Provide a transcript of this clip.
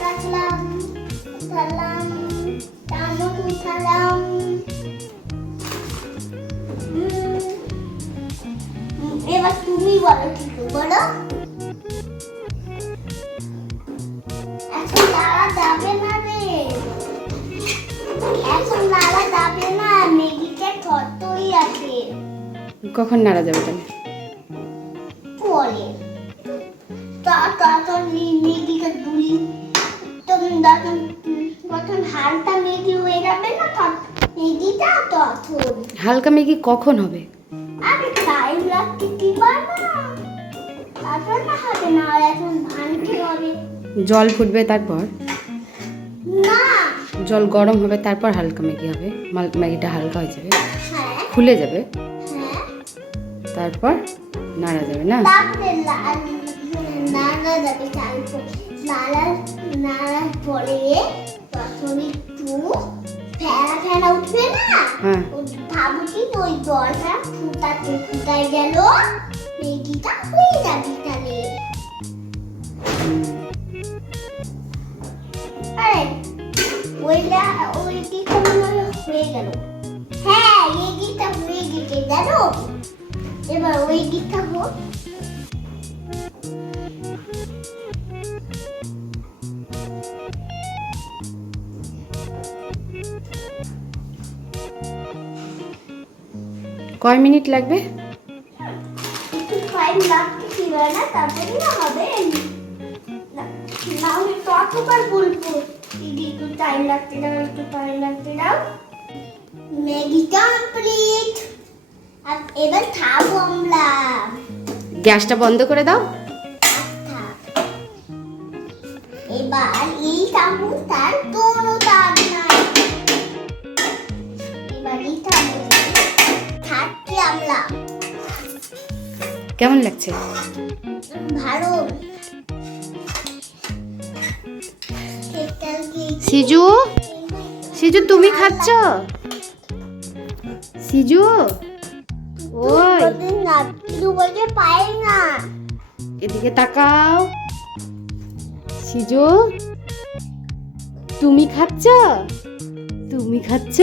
রাখলাম, উঠালাম, চামচ উঠালাম। এবার তুমি বলো, কিছু বলো। এখন নাড়া যাবে না রে, এখন নাড়া যাবে না, ম্যাগিটা থরথরি আছে। কখন নাড়া যাবে তাহলে? পরে তাড়াতাড়ি ম্যাগিটা দুলি, তখন হালকা ম্যাগি হয়ে যাবে না, ম্যাগিটা তখন। হালকা ম্যাগি কখন হবে? আরে টাইম লাগতে কি পারবে না, তারপর না হবে না, এখন ভাঙতে হবে। জল ফুটবে তারপর? না, জল গরম হবে তারপর হালকা ম্যাগি হবে, ম্যাগিটা হালকা হয়ে যাবে, হ্যাঁ ফুলে যাবে, হ্যাঁ, তারপর নাড়া যাবে না? তারপরে নাড়া যাবে, তারপর নাড়ার পরে তখন একটু ফেনা ফেনা উঠবে না, হ্যাঁ। ভাবছি ওই জলটা ফুটাই গেল, ম্যাগিটা হয়ে যাবে তাহলে। আরে ওই দিকটা মনে হয় হয়ে গেল। হ্যাঁ, এই দিকটা হয়ে গেছে জানো, এবার ওই দিকটা হোক। কয় মিনিট লাগবে? একটু টাইম লাগতে ছিল না, তারপরে না হবে না হলে কতবার বলবো দিদি একটু টাইম লাগতে দাও, একটু টাইম লাগতে দাও। ম্যাগি কমপ্লিট, আর এবার খাবো আমরা। গ্যাসটা বন্ধ করে দাও। এবার এই চামচ তার কোনো দাগ নাই, এবার এই চামচ খাচ্ছি আমরা। কেমন লাগছে? ভালো। সিজু, সিজু তুমি খাচ্ছ? সিজু, ওই না কিছু বলতে পারি না। এদিকে তাকাও। সিজু, তুমি খাচ্ছ? তুমি খাচ্ছ?